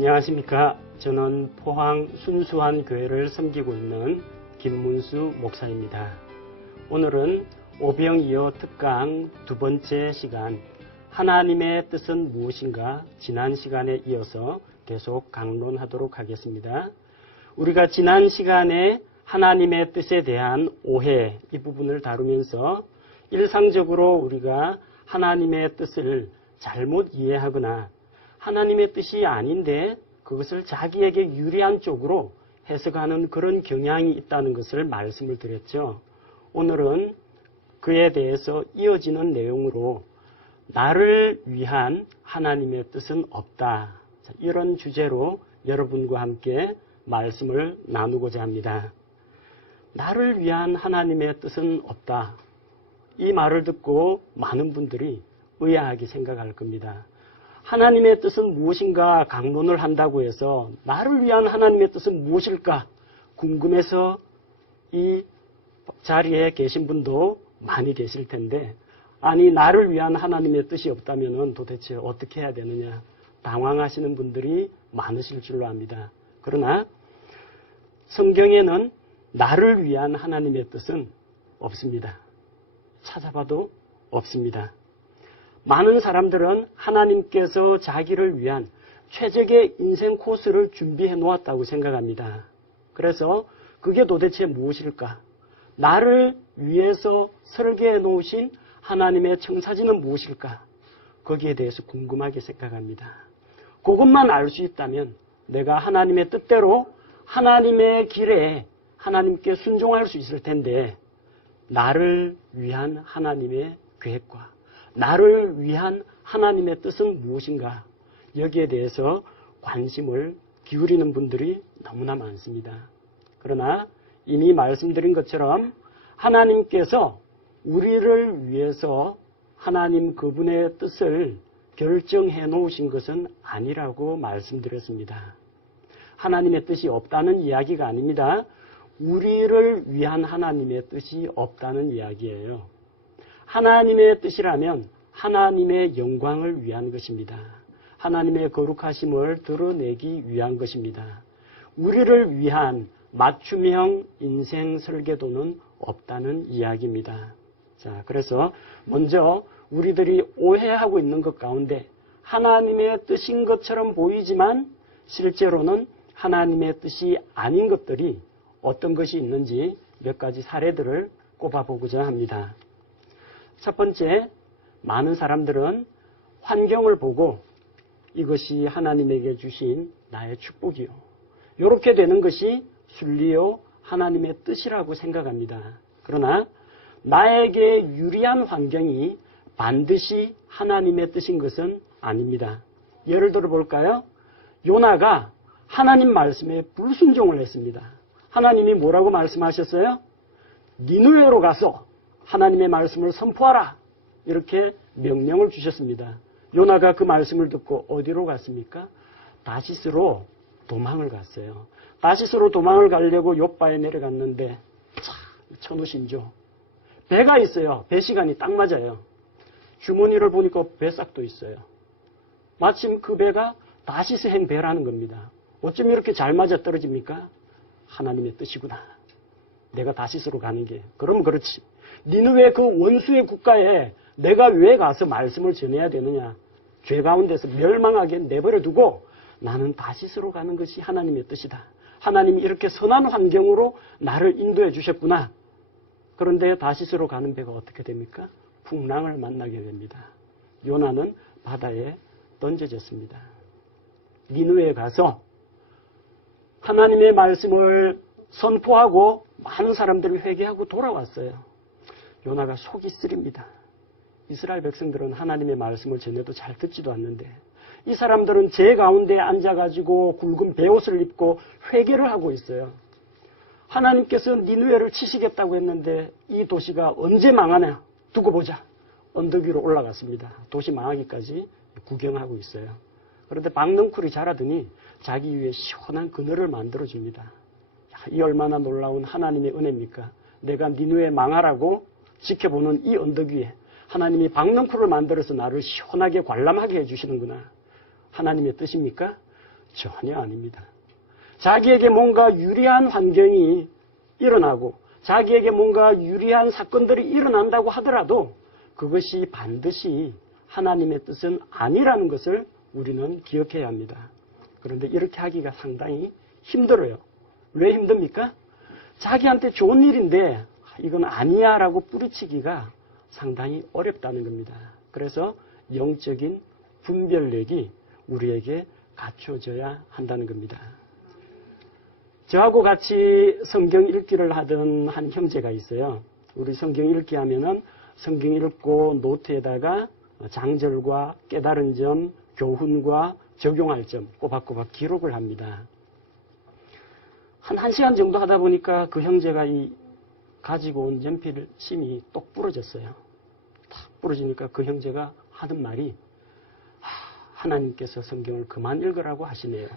안녕하십니까. 저는 포항 순수한 교회를 섬기고 있는 김문수 목사입니다. 오늘은 오병이어 특강 두 번째 시간 하나님의 뜻은 무엇인가 지난 시간에 이어서 계속 강론하도록 하겠습니다. 우리가 지난 시간에 하나님의 뜻에 대한 오해 이 부분을 다루면서 일상적으로 우리가 하나님의 뜻을 잘못 이해하거나 하나님의 뜻이 아닌데 그것을 자기에게 유리한 쪽으로 해석하는 그런 경향이 있다는 것을 말씀을 드렸죠. 오늘은 그에 대해서 이어지는 내용으로 나를 위한 하나님의 뜻은 없다. 이런 주제로 여러분과 함께 말씀을 나누고자 합니다. 나를 위한 하나님의 뜻은 없다. 이 말을 듣고 많은 분들이 의아하게 생각할 겁니다. 하나님의 뜻은 무엇인가 강론을 한다고 해서 나를 위한 하나님의 뜻은 무엇일까 궁금해서 이 자리에 계신 분도 많이 계실 텐데, 아니 나를 위한 하나님의 뜻이 없다면 도대체 어떻게 해야 되느냐 당황하시는 분들이 많으실 줄로 압니다. 그러나 성경에는 나를 위한 하나님의 뜻은 없습니다. 찾아봐도 없습니다. 많은 사람들은 하나님께서 자기를 위한 최적의 인생 코스를 준비해 놓았다고 생각합니다. 그래서 그게 도대체 무엇일까? 나를 위해서 설계해 놓으신 하나님의 청사진은 무엇일까? 거기에 대해서 궁금하게 생각합니다. 그것만 알 수 있다면 내가 하나님의 뜻대로 하나님의 길에 하나님께 순종할 수 있을 텐데, 나를 위한 하나님의 계획과 나를 위한 하나님의 뜻은 무엇인가? 여기에 대해서 관심을 기울이는 분들이 너무나 많습니다. 그러나 이미 말씀드린 것처럼 하나님께서 우리를 위해서 하나님 그분의 뜻을 결정해 놓으신 것은 아니라고 말씀드렸습니다. 하나님의 뜻이 없다는 이야기가 아닙니다. 우리를 위한 하나님의 뜻이 없다는 이야기예요. 하나님의 뜻이라면 하나님의 영광을 위한 것입니다. 하나님의 거룩하심을 드러내기 위한 것입니다. 우리를 위한 맞춤형 인생 설계도는 없다는 이야기입니다. 자, 그래서 먼저 우리들이 오해하고 있는 것 가운데 하나님의 뜻인 것처럼 보이지만 실제로는 하나님의 뜻이 아닌 것들이 어떤 것이 있는지 몇 가지 사례들을 꼽아보고자 합니다. 첫 번째, 많은 사람들은 환경을 보고 이것이 하나님에게 주신 나의 축복이요, 이렇게 되는 것이 순리요 하나님의 뜻이라고 생각합니다. 그러나 나에게 유리한 환경이 반드시 하나님의 뜻인 것은 아닙니다. 예를 들어 볼까요? 요나가 하나님 말씀에 불순종을 했습니다. 하나님이 뭐라고 말씀하셨어요? 니느웨로 가서 하나님의 말씀을 선포하라, 이렇게 명령을 주셨습니다. 요나가 그 말씀을 듣고 어디로 갔습니까? 다시스로 도망을 갔어요. 다시스로 도망을 가려고 욥바에 내려갔는데 천우신조 배가 있어요. 배 시간이 딱 맞아요. 주머니를 보니까 배싹도 있어요. 마침 그 배가 다시스행 배라는 겁니다. 어쩜 이렇게 잘 맞아떨어집니까? 하나님의 뜻이구나. 내가 다시스로 가는 게. 그럼 그렇지. 니느웨 그 원수의 국가에 내가 왜 가서 말씀을 전해야 되느냐. 죄 가운데서 멸망하게 내버려 두고 나는 다시스로 가는 것이 하나님의 뜻이다. 하나님이 이렇게 선한 환경으로 나를 인도해 주셨구나. 그런데 다시스로 가는 배가 어떻게 됩니까? 풍랑을 만나게 됩니다. 요나는 바다에 던져졌습니다. 니느웨에 가서 하나님의 말씀을 선포하고 많은 사람들이 회개하고 돌아왔어요. 요나가 속이 쓰립니다. 이스라엘 백성들은 하나님의 말씀을 전해도 잘 듣지도 않는데 이 사람들은 제 가운데 앉아가지고 굵은 베옷을 입고 회개를 하고 있어요. 하나님께서 니느웨를 치시겠다고 했는데 이 도시가 언제 망하냐 두고 보자. 언덕 위로 올라갔습니다. 도시 망하기까지 구경하고 있어요. 그런데 박넝쿨이 자라더니 자기 위에 시원한 그늘을 만들어줍니다. 이 얼마나 놀라운 하나님의 은혜입니까? 내가 니느웨 망하라고 지켜보는 이 언덕 위에 하나님이 박넝쿨을 만들어서 나를 시원하게 관람하게 해주시는구나. 하나님의 뜻입니까? 전혀 아닙니다. 자기에게 뭔가 유리한 환경이 일어나고 자기에게 뭔가 유리한 사건들이 일어난다고 하더라도 그것이 반드시 하나님의 뜻은 아니라는 것을 우리는 기억해야 합니다. 그런데 이렇게 하기가 상당히 힘들어요. 왜 힘듭니까? 자기한테 좋은 일인데 이건 아니야 라고 뿌리치기가 상당히 어렵다는 겁니다. 그래서 영적인 분별력이 우리에게 갖춰져야 한다는 겁니다. 저하고 같이 성경 읽기를 하던 한 형제가 있어요. 우리 성경 읽기 하면은 성경 읽고 노트에다가 장절과 깨달은 점, 교훈과 적용할 점 꼬박꼬박 기록을 합니다. 한 1시간 정도 하다 보니까 그 형제가 이 가지고 온 연필심이 똑 부러졌어요. 탁 부러지니까 그 형제가 하는 말이 하나님께서 성경을 그만 읽으라고 하시네요.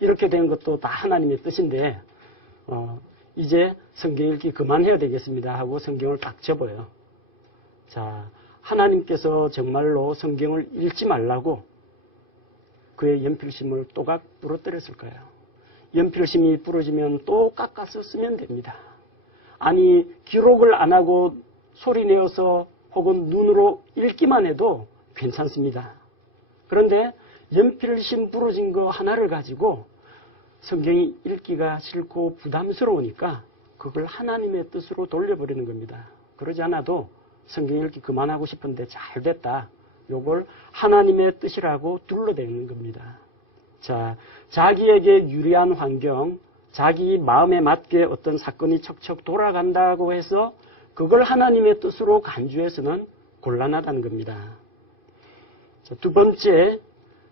이렇게 된 것도 다 하나님의 뜻인데 이제 성경 읽기 그만해야 되겠습니다 하고 성경을 딱 접어요. 자, 하나님께서 정말로 성경을 읽지 말라고 그의 연필심을 또각 부러뜨렸을까요? 연필심이 부러지면 또 깎아서 쓰면 됩니다. 아니 기록을 안 하고 소리 내어서 혹은 눈으로 읽기만 해도 괜찮습니다. 그런데 연필심 부러진 거 하나를 가지고 성경이 읽기가 싫고 부담스러우니까 그걸 하나님의 뜻으로 돌려버리는 겁니다. 그러지 않아도 성경 읽기 그만하고 싶은데 잘 됐다. 요걸 하나님의 뜻이라고 둘러대는 겁니다. 자, 자기에게 유리한 환경, 자기 마음에 맞게 어떤 사건이 척척 돌아간다고 해서 그걸 하나님의 뜻으로 간주해서는 곤란하다는 겁니다. 자, 두 번째,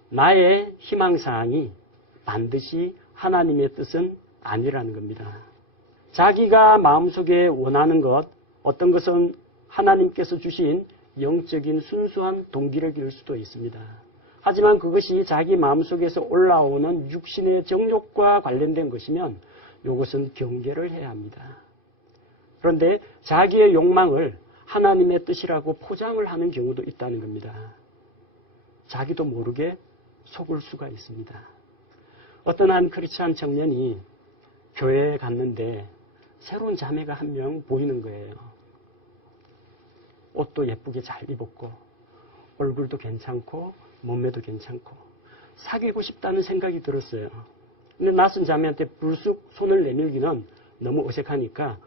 나의 희망사항이 반드시 하나님의 뜻은 아니라는 겁니다. 자기가 마음속에 원하는 것, 어떤 것은 하나님께서 주신 영적인 순수한 동기력일 수도 있습니다. 하지만 그것이 자기 마음속에서 올라오는 육신의 정욕과 관련된 것이면 이것은 경계를 해야 합니다. 그런데 자기의 욕망을 하나님의 뜻이라고 포장을 하는 경우도 있다는 겁니다. 자기도 모르게 속을 수가 있습니다. 어떤 한 크리스찬 청년이 교회에 갔는데 새로운 자매가 한 명 보이는 거예요. 옷도 예쁘게 잘 입었고 얼굴도 괜찮고 몸매도 괜찮고 사귀고 싶다는 생각이 들었어요. 근데 낯선 자매한테 불쑥 손을 내밀기는 너무 어색하니까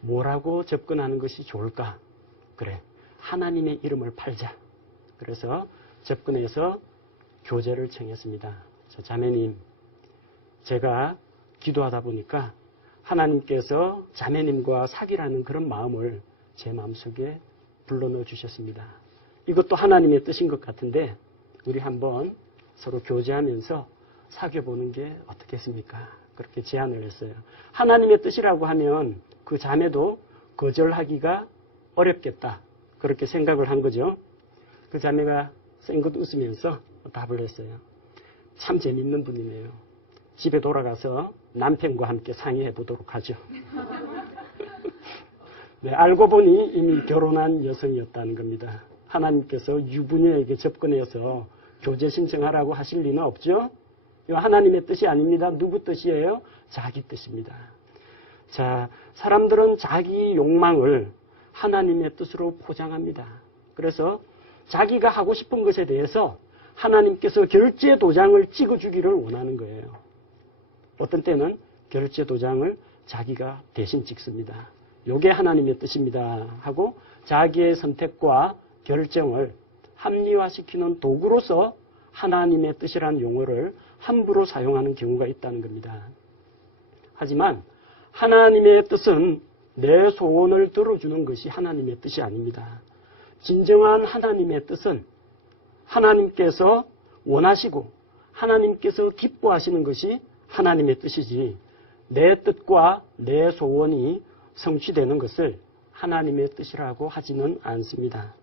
뭐라고 접근하는 것이 좋을까? 그래, 하나님의 이름을 팔자. 그래서 접근해서 교제를 청했습니다. 저 자매님, 제가 기도하다 보니까 하나님께서 자매님과 사귀라는 그런 마음을 제 마음속에 불러넣어 주셨습니다. 이것도 하나님의 뜻인 것 같은데 우리 한번 서로 교제하면서 사귀어보는 게 어떻겠습니까? 그렇게 제안을 했어요. 하나님의 뜻이라고 하면 그 자매도 거절하기가 어렵겠다. 그렇게 생각을 한 거죠. 그 자매가 쌩긋 웃으면서 답을 했어요. 참 재밌는 분이네요. 집에 돌아가서 남편과 함께 상의해 보도록 하죠. 네, 알고 보니 이미 결혼한 여성이었다는 겁니다. 하나님께서 유부녀에게 접근해서 교제 신청하라고 하실 리는 없죠? 이거 하나님의 뜻이 아닙니다. 누구 뜻이에요? 자기 뜻입니다. 자, 사람들은 자기 욕망을 하나님의 뜻으로 포장합니다. 그래서 자기가 하고 싶은 것에 대해서 하나님께서 결제 도장을 찍어주기를 원하는 거예요. 어떤 때는 결제 도장을 자기가 대신 찍습니다. 이게 하나님의 뜻입니다 하고 자기의 선택과 결정을 합리화시키는 도구로서 하나님의 뜻이라는 용어를 함부로 사용하는 경우가 있다는 겁니다. 하지만 하나님의 뜻은 내 소원을 들어주는 것이 하나님의 뜻이 아닙니다. 진정한 하나님의 뜻은 하나님께서 원하시고 하나님께서 기뻐하시는 것이 하나님의 뜻이지 내 뜻과 내 소원이 성취되는 것을 하나님의 뜻이라고 하지는 않습니다.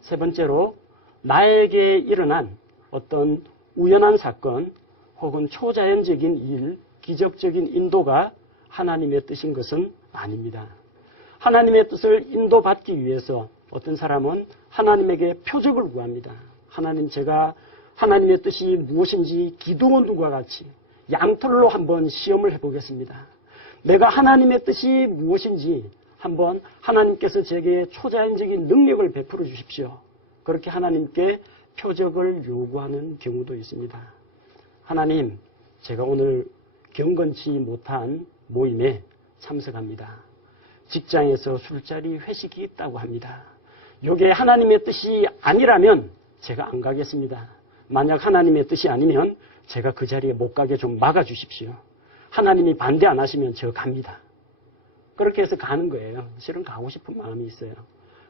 세 번째로 나에게 일어난 어떤 우연한 사건 혹은 초자연적인 일, 기적적인 인도가 하나님의 뜻인 것은 아닙니다. 하나님의 뜻을 인도받기 위해서 어떤 사람은 하나님에게 표적을 구합니다. 하나님, 제가 하나님의 뜻이 무엇인지 기도원과 같이 양털로 한번 시험을 해보겠습니다. 내가 하나님의 뜻이 무엇인지 한번 하나님께서 제게 초자연적인 능력을 베풀어 주십시오. 그렇게 하나님께 표적을 요구하는 경우도 있습니다. 하나님, 제가 오늘 경건치 못한 모임에 참석합니다. 직장에서 술자리 회식이 있다고 합니다. 이게 하나님의 뜻이 아니라면 제가 안 가겠습니다. 만약 하나님의 뜻이 아니면 제가 그 자리에 못 가게 좀 막아주십시오. 하나님이 반대 안 하시면 저 갑니다. 그렇게 해서 가는 거예요. 실은 가고 싶은 마음이 있어요.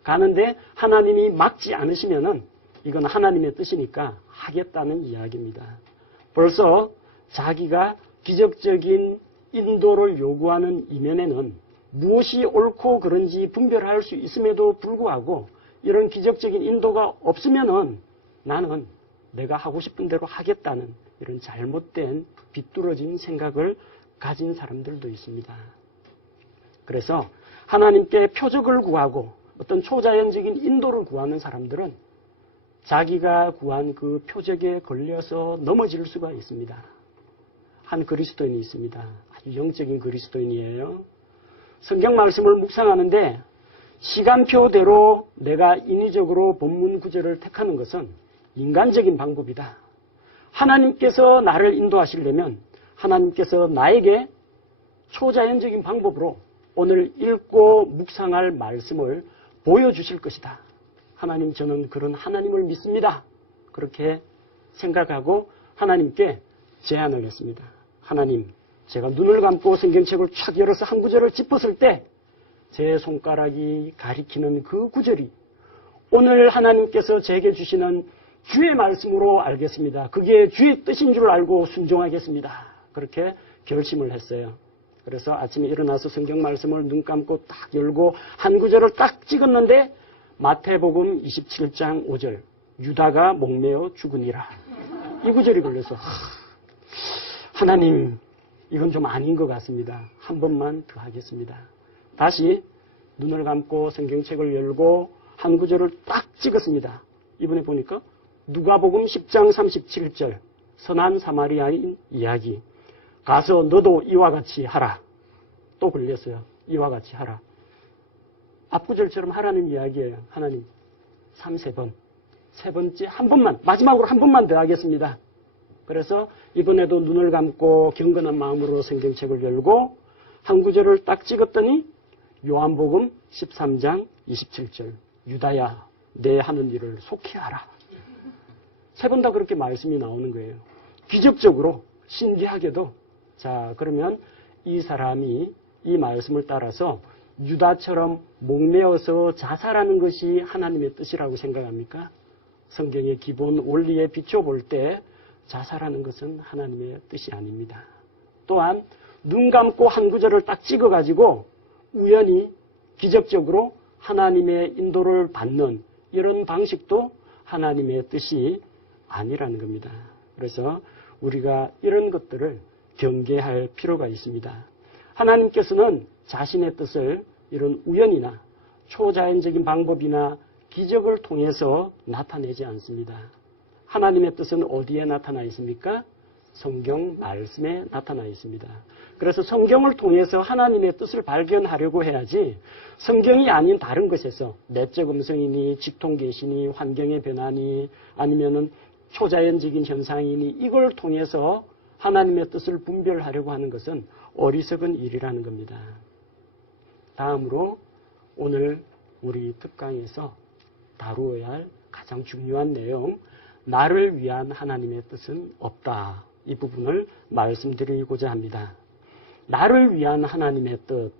가는데 하나님이 막지 않으시면은 이건 하나님의 뜻이니까 하겠다는 이야기입니다. 벌써 자기가 기적적인 인도를 요구하는 이면에는 무엇이 옳고 그른지 분별할 수 있음에도 불구하고 이런 기적적인 인도가 없으면은 나는 내가 하고 싶은 대로 하겠다는 이런 잘못된 비뚤어진 생각을 가진 사람들도 있습니다. 그래서 하나님께 표적을 구하고 어떤 초자연적인 인도를 구하는 사람들은 자기가 구한 그 표적에 걸려서 넘어질 수가 있습니다. 한 그리스도인이 있습니다. 아주 영적인 그리스도인이에요. 성경 말씀을 묵상하는데 시간표대로 내가 인위적으로 본문 구절을 택하는 것은 인간적인 방법이다. 하나님께서 나를 인도하시려면 하나님께서 나에게 초자연적인 방법으로 오늘 읽고 묵상할 말씀을 보여주실 것이다. 하나님, 저는 그런 하나님을 믿습니다. 그렇게 생각하고 하나님께 제안을 했습니다. 하나님, 제가 눈을 감고 성경책을 촥 열어서 한 구절을 짚었을 때 제 손가락이 가리키는 그 구절이 오늘 하나님께서 제게 주시는 주의 말씀으로 알겠습니다. 그게 주의 뜻인 줄 알고 순종하겠습니다. 그렇게 결심을 했어요. 그래서 아침에 일어나서 성경 말씀을 눈 감고 딱 열고 한 구절을 딱 찍었는데 마태복음 27장 5절 유다가 목매어 죽으니라. 이 구절이 걸려서 하나님, 이건 좀 아닌 것 같습니다. 한 번만 더 하겠습니다. 다시 눈을 감고 성경책을 열고 한 구절을 딱 찍었습니다. 이번에 보니까 누가복음 10장 37절 선한 사마리아인 이야기. 가서 너도 이와 같이 하라. 또 걸렸어요. 이와 같이 하라. 앞구절처럼 하라는 이야기예요. 하나님, 3번. 세 번째 한 번만, 마지막으로 한 번만 더 하겠습니다. 그래서 이번에도 눈을 감고 경건한 마음으로 성경책을 열고 한 구절을 딱 찍었더니 요한복음 13장 27절 유다야, 내 하는 일을 속히 하라. 세 번 다 그렇게 말씀이 나오는 거예요. 기적적으로, 신기하게도. 자, 그러면 이 사람이 이 말씀을 따라서 유다처럼 목매어서 자살하는 것이 하나님의 뜻이라고 생각합니까? 성경의 기본 원리에 비춰볼 때 자살하는 것은 하나님의 뜻이 아닙니다. 또한 눈 감고 한 구절을 딱 찍어가지고 우연히 기적적으로 하나님의 인도를 받는 이런 방식도 하나님의 뜻이 아니라는 겁니다. 그래서 우리가 이런 것들을 경계할 필요가 있습니다. 하나님께서는 자신의 뜻을 이런 우연이나 초자연적인 방법이나 기적을 통해서 나타내지 않습니다. 하나님의 뜻은 어디에 나타나 있습니까? 성경 말씀에 나타나 있습니다. 그래서 성경을 통해서 하나님의 뜻을 발견하려고 해야지 성경이 아닌 다른 것에서 내적 음성이니 직통계시니 환경의 변화니 아니면은 초자연적인 현상이니 이걸 통해서 하나님의 뜻을 분별하려고 하는 것은 어리석은 일이라는 겁니다. 다음으로 오늘 우리 특강에서 다루어야 할 가장 중요한 내용, 나를 위한 하나님의 뜻은 없다. 이 부분을 말씀드리고자 합니다. 나를 위한 하나님의 뜻.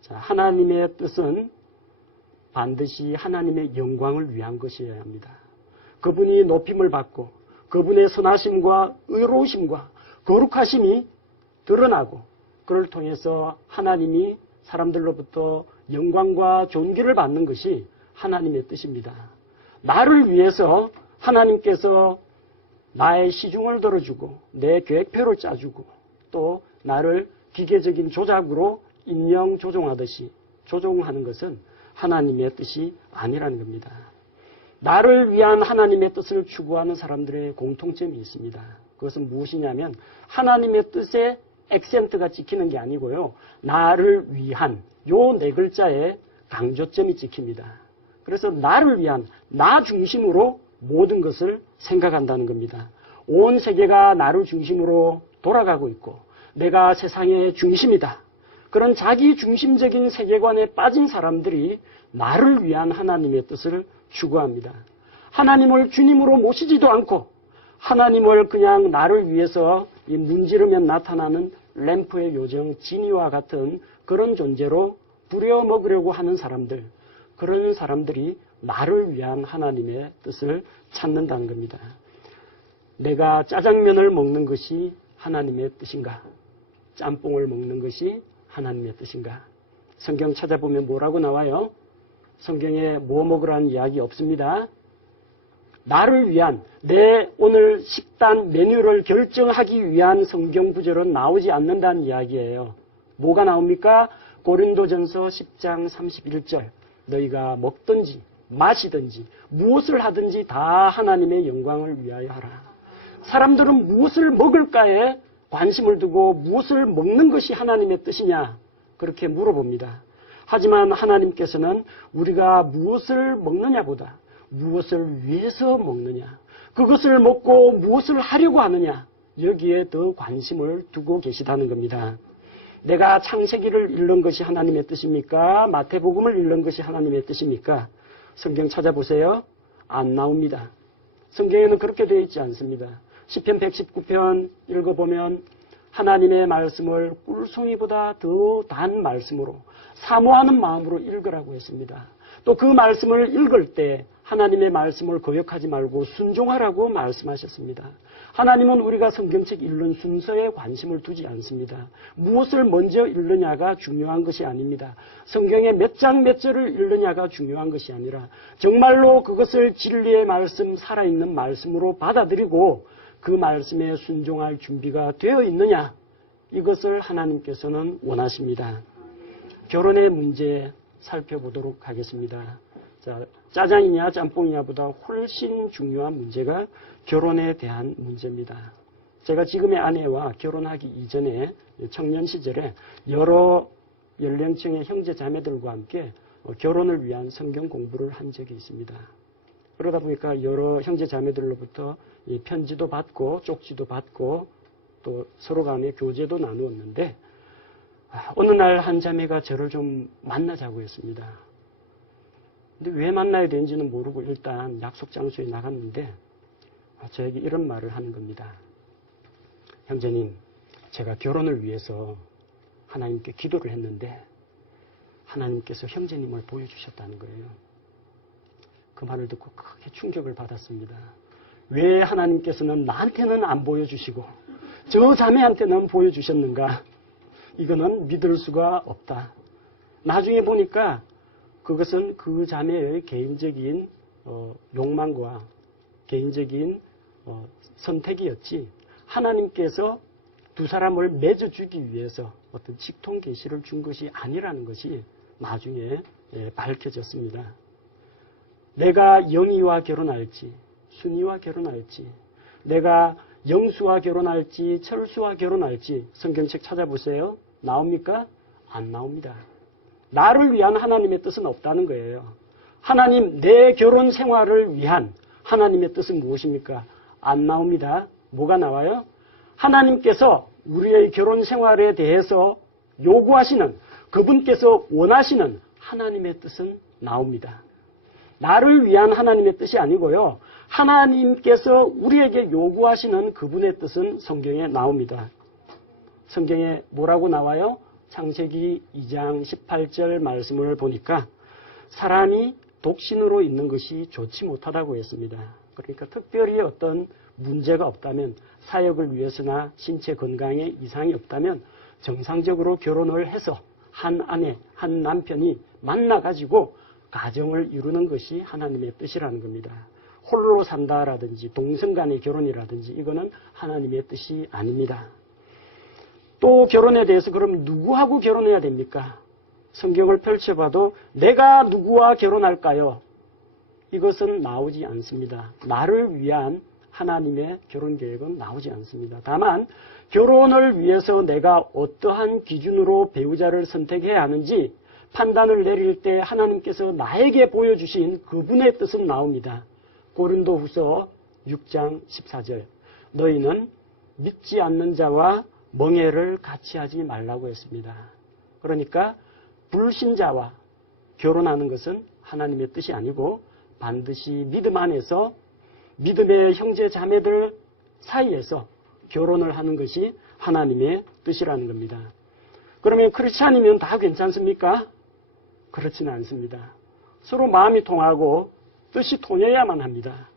자, 하나님의 뜻은 반드시 하나님의 영광을 위한 것이어야 합니다. 그분이 높임을 받고 그분의 선하심과 의로우심과 거룩하심이 드러나고 그를 통해서 하나님이 사람들로부터 영광과 존귀를 받는 것이 하나님의 뜻입니다. 나를 위해서 하나님께서 나의 시중을 들어주고 내 계획표를 짜주고 또 나를 기계적인 조작으로 인명 조종하듯이 조종하는 것은 하나님의 뜻이 아니라는 겁니다. 나를 위한 하나님의 뜻을 추구하는 사람들의 공통점이 있습니다. 그것은 무엇이냐면 하나님의 뜻에 액센트가 찍히는 게 아니고요. 나를 위한 요 네 글자에 강조점이 찍힙니다. 그래서 나를 위한 나 중심으로 모든 것을 생각한다는 겁니다. 온 세계가 나를 중심으로 돌아가고 있고 내가 세상의 중심이다. 그런 자기 중심적인 세계관에 빠진 사람들이 나를 위한 하나님의 뜻을 추구합니다. 하나님을 주님으로 모시지도 않고 하나님을 그냥 나를 위해서 문지르면 나타나는 램프의 요정 지니와 같은 그런 존재로 부려먹으려고 하는 사람들, 그런 사람들이 나를 위한 하나님의 뜻을 찾는다는 겁니다. 내가 짜장면을 먹는 것이 하나님의 뜻인가? 짬뽕을 먹는 것이 하나님의 뜻인가? 성경 찾아보면 뭐라고 나와요? 성경에 뭐 먹으라는 이야기 없습니다. 나를 위한 내 오늘 식단 메뉴를 결정하기 위한 성경 구절은 나오지 않는다는 이야기예요. 뭐가 나옵니까? 고린도전서 10장 31절 너희가 먹든지 마시든지 무엇을 하든지 다 하나님의 영광을 위하여 하라. 사람들은 무엇을 먹을까에 관심을 두고 무엇을 먹는 것이 하나님의 뜻이냐 그렇게 물어봅니다. 하지만 하나님께서는 우리가 무엇을 먹느냐보다 무엇을 위해서 먹느냐, 그것을 먹고 무엇을 하려고 하느냐 여기에 더 관심을 두고 계시다는 겁니다. 내가 창세기를 읽는 것이 하나님의 뜻입니까? 마태복음을 읽는 것이 하나님의 뜻입니까? 성경 찾아보세요. 안 나옵니다. 성경에는 그렇게 되어 있지 않습니다. 시편 119편 읽어보면 하나님의 말씀을 꿀송이보다 더 단 말씀으로 사모하는 마음으로 읽으라고 했습니다. 또 그 말씀을 읽을 때 하나님의 말씀을 거역하지 말고 순종하라고 말씀하셨습니다. 하나님은 우리가 성경책 읽는 순서에 관심을 두지 않습니다. 무엇을 먼저 읽느냐가 중요한 것이 아닙니다. 성경의 몇 장 몇 절을 읽느냐가 중요한 것이 아니라 정말로 그것을 진리의 말씀, 살아있는 말씀으로 받아들이고 그 말씀에 순종할 준비가 되어 있느냐, 이것을 하나님께서는 원하십니다. 결혼의 문제 살펴보도록 하겠습니다. 자, 짜장이냐 짬뽕이냐보다 훨씬 중요한 문제가 결혼에 대한 문제입니다. 제가 지금의 아내와 결혼하기 이전에 청년 시절에 여러 연령층의 형제 자매들과 함께 결혼을 위한 성경 공부를 한 적이 있습니다. 그러다 보니까 여러 형제 자매들로부터 편지도 받고 쪽지도 받고 또 서로 간에 교제도 나누었는데 어느 날 한 자매가 저를 좀 만나자고 했습니다. 근데 왜 만나야 되는지는 모르고 일단 약속 장소에 나갔는데 저에게 이런 말을 하는 겁니다. 형제님, 제가 결혼을 위해서 하나님께 기도를 했는데 하나님께서 형제님을 보여주셨다는 거예요. 그 말을 듣고 크게 충격을 받았습니다. 왜 하나님께서는 나한테는 안 보여주시고 저 자매한테는 보여주셨는가? 이거는 믿을 수가 없다. 나중에 보니까 그것은 그 자매의 개인적인 욕망과 개인적인 선택이었지 하나님께서 두 사람을 맺어주기 위해서 어떤 직통 계시를 준 것이 아니라는 것이 나중에 밝혀졌습니다. 내가 영희와 결혼할지 순희와 결혼할지 내가 영수와 결혼할지 철수와 결혼할지 성경책 찾아보세요. 나옵니까? 안 나옵니다. 나를 위한 하나님의 뜻은 없다는 거예요. 하나님, 내 결혼 생활을 위한 하나님의 뜻은 무엇입니까? 안 나옵니다. 뭐가 나와요? 하나님께서 우리의 결혼 생활에 대해서 요구하시는, 그분께서 원하시는 하나님의 뜻은 나옵니다. 나를 위한 하나님의 뜻이 아니고요. 하나님께서 우리에게 요구하시는 그분의 뜻은 성경에 나옵니다. 성경에 뭐라고 나와요? 창세기 2장 18절 말씀을 보니까 사람이 독신으로 있는 것이 좋지 못하다고 했습니다. 그러니까 특별히 어떤 문제가 없다면 사역을 위해서나 신체 건강에 이상이 없다면 정상적으로 결혼을 해서 한 아내, 한 남편이 만나가지고 가정을 이루는 것이 하나님의 뜻이라는 겁니다. 홀로 산다라든지 동성 간의 결혼이라든지 이거는 하나님의 뜻이 아닙니다. 또 결혼에 대해서 그럼 누구하고 결혼해야 됩니까? 성경을 펼쳐봐도 내가 누구와 결혼할까요? 이것은 나오지 않습니다. 나를 위한 하나님의 결혼 계획은 나오지 않습니다. 다만 결혼을 위해서 내가 어떠한 기준으로 배우자를 선택해야 하는지 판단을 내릴 때 하나님께서 나에게 보여주신 그분의 뜻은 나옵니다. 고린도후서 6장 14절 너희는 믿지 않는 자와 멍해를 같이 하지 말라고 했습니다. 그러니까 불신자와 결혼하는 것은 하나님의 뜻이 아니고 반드시 믿음 안에서 믿음의 형제 자매들 사이에서 결혼을 하는 것이 하나님의 뜻이라는 겁니다. 그러면 크리스찬이면 다 괜찮습니까? 그렇지는 않습니다. 서로 마음이 통하고 뜻이 통해야만 합니다.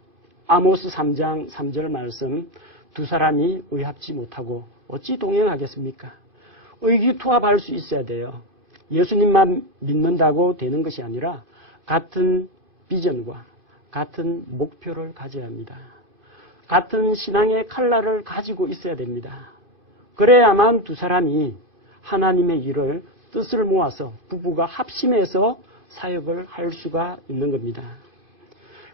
아모스 3장 3절 말씀 두 사람이 의합지 못하고 어찌 동행하겠습니까? 의기투합할 수 있어야 돼요. 예수님만 믿는다고 되는 것이 아니라 같은 비전과 같은 목표를 가져야 합니다. 같은 신앙의 칼날을 가지고 있어야 됩니다. 그래야만 두 사람이 하나님의 일을 뜻을 모아서 부부가 합심해서 사역을 할 수가 있는 겁니다.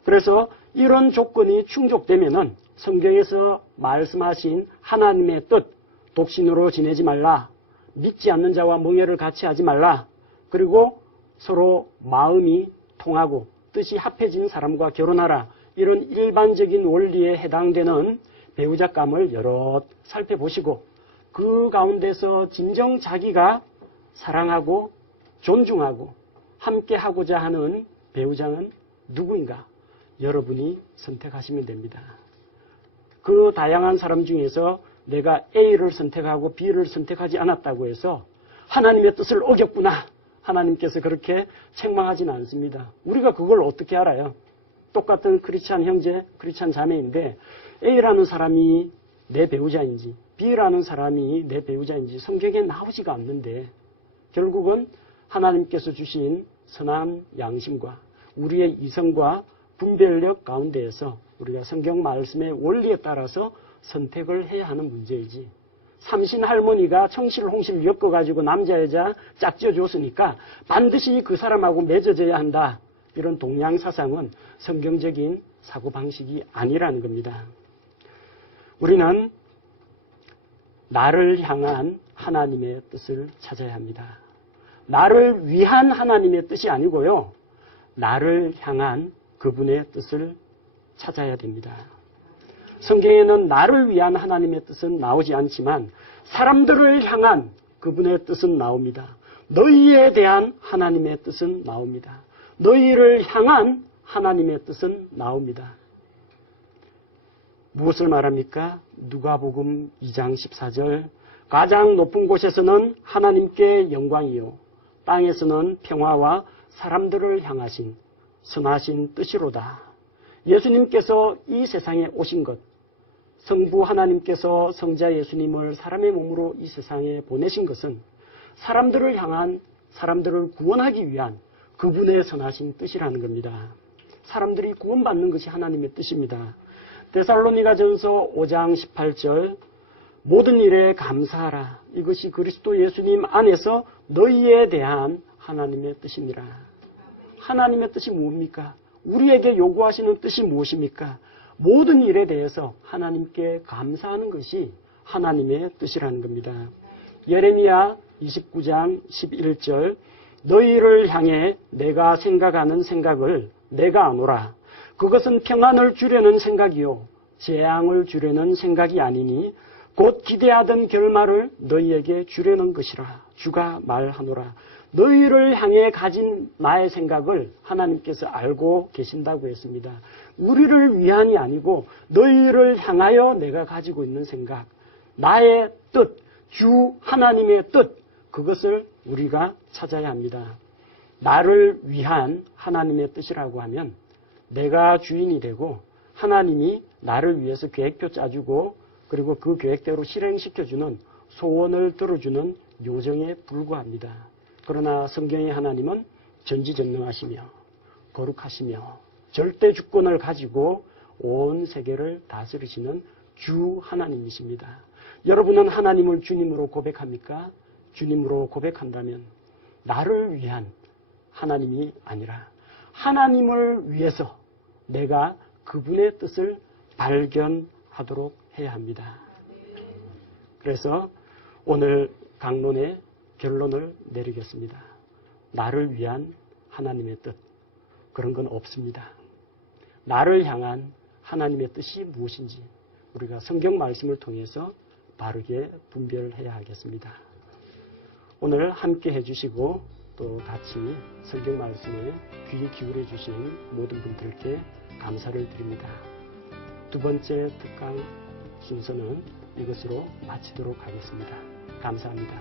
그래서 이런 조건이 충족되면은 성경에서 말씀하신 하나님의 뜻, 독신으로 지내지 말라, 믿지 않는 자와 멍해를 같이 하지 말라, 그리고 서로 마음이 통하고 뜻이 합해진 사람과 결혼하라, 이런 일반적인 원리에 해당되는 배우자감을 여럿 살펴보시고 그 가운데서 진정 자기가 사랑하고 존중하고 함께하고자 하는 배우자는 누구인가? 여러분이 선택하시면 됩니다. 그 다양한 사람 중에서 내가 A를 선택하고 B를 선택하지 않았다고 해서 하나님의 뜻을 어겼구나, 하나님께서 그렇게 책망하지는 않습니다. 우리가 그걸 어떻게 알아요? 똑같은 크리스찬 형제, 크리스찬 자매인데 A라는 사람이 내 배우자인지 B라는 사람이 내 배우자인지 성경에 나오지가 않는데 결국은 하나님께서 주신 선한 양심과 우리의 이성과 분별력 가운데에서 우리가 성경 말씀의 원리에 따라서 선택을 해야 하는 문제이지, 삼신 할머니가 청실 홍실 엮어가지고 남자 여자 짝지어줬으니까 반드시 그 사람하고 맺어져야 한다, 이런 동양 사상은 성경적인 사고방식이 아니라는 겁니다. 우리는 나를 향한 하나님의 뜻을 찾아야 합니다. 나를 위한 하나님의 뜻이 아니고요, 나를 향한 그분의 뜻을 찾아야 됩니다. 성경에는 나를 위한 하나님의 뜻은 나오지 않지만 사람들을 향한 그분의 뜻은 나옵니다. 너희에 대한 하나님의 뜻은 나옵니다. 너희를 향한 하나님의 뜻은 나옵니다. 무엇을 말합니까? 누가복음 2장 14절 가장 높은 곳에서는 하나님께 영광이요 땅에서는 평화와 사람들을 향하신 선하신 뜻이로다. 예수님께서 이 세상에 오신 것, 성부 하나님께서 성자 예수님을 사람의 몸으로 이 세상에 보내신 것은 사람들을 향한, 사람들을 구원하기 위한 그분의 선하신 뜻이라는 겁니다. 사람들이 구원받는 것이 하나님의 뜻입니다. 데살로니가전서 5장 18절 모든 일에 감사하라. 이것이 그리스도 예수님 안에서 너희에 대한 하나님의 뜻입니다. 하나님의 뜻이 뭡니까? 우리에게 요구하시는 뜻이 무엇입니까? 모든 일에 대해서 하나님께 감사하는 것이 하나님의 뜻이라는 겁니다. 예레미야 29장 11절 너희를 향해 내가 생각하는 생각을 내가 아노라. 그것은 평안을 주려는 생각이요 재앙을 주려는 생각이 아니니 곧 기대하던 결말을 너희에게 주려는 것이라. 주가 말하노라. 너희를 향해 가진 나의 생각을 하나님께서 알고 계신다고 했습니다. 우리를 위한이 아니고 너희를 향하여 내가 가지고 있는 생각, 나의 뜻, 주 하나님의 뜻, 그것을 우리가 찾아야 합니다. 나를 위한 하나님의 뜻이라고 하면 내가 주인이 되고 하나님이 나를 위해서 계획표 짜주고 그리고 그 계획대로 실행시켜주는 소원을 들어주는 요정에 불과합니다. 그러나 성경의 하나님은 전지전능하시며 거룩하시며 절대 주권을 가지고 온 세계를 다스리시는 주 하나님이십니다. 여러분은 하나님을 주님으로 고백합니까? 주님으로 고백한다면 나를 위한 하나님이 아니라 하나님을 위해서 내가 그분의 뜻을 발견하도록 해야 합니다. 그래서 오늘 강론의 결론을 내리겠습니다. 나를 위한 하나님의 뜻, 그런 건 없습니다. 나를 향한 하나님의 뜻이 무엇인지 우리가 성경 말씀을 통해서 바르게 분별해야 하겠습니다. 오늘 함께 해주시고 또 같이 성경 말씀에 귀 기울여 주신 모든 분들께 감사를 드립니다. 두 번째 특강 순서는 이것으로 마치도록 하겠습니다. 감사합니다.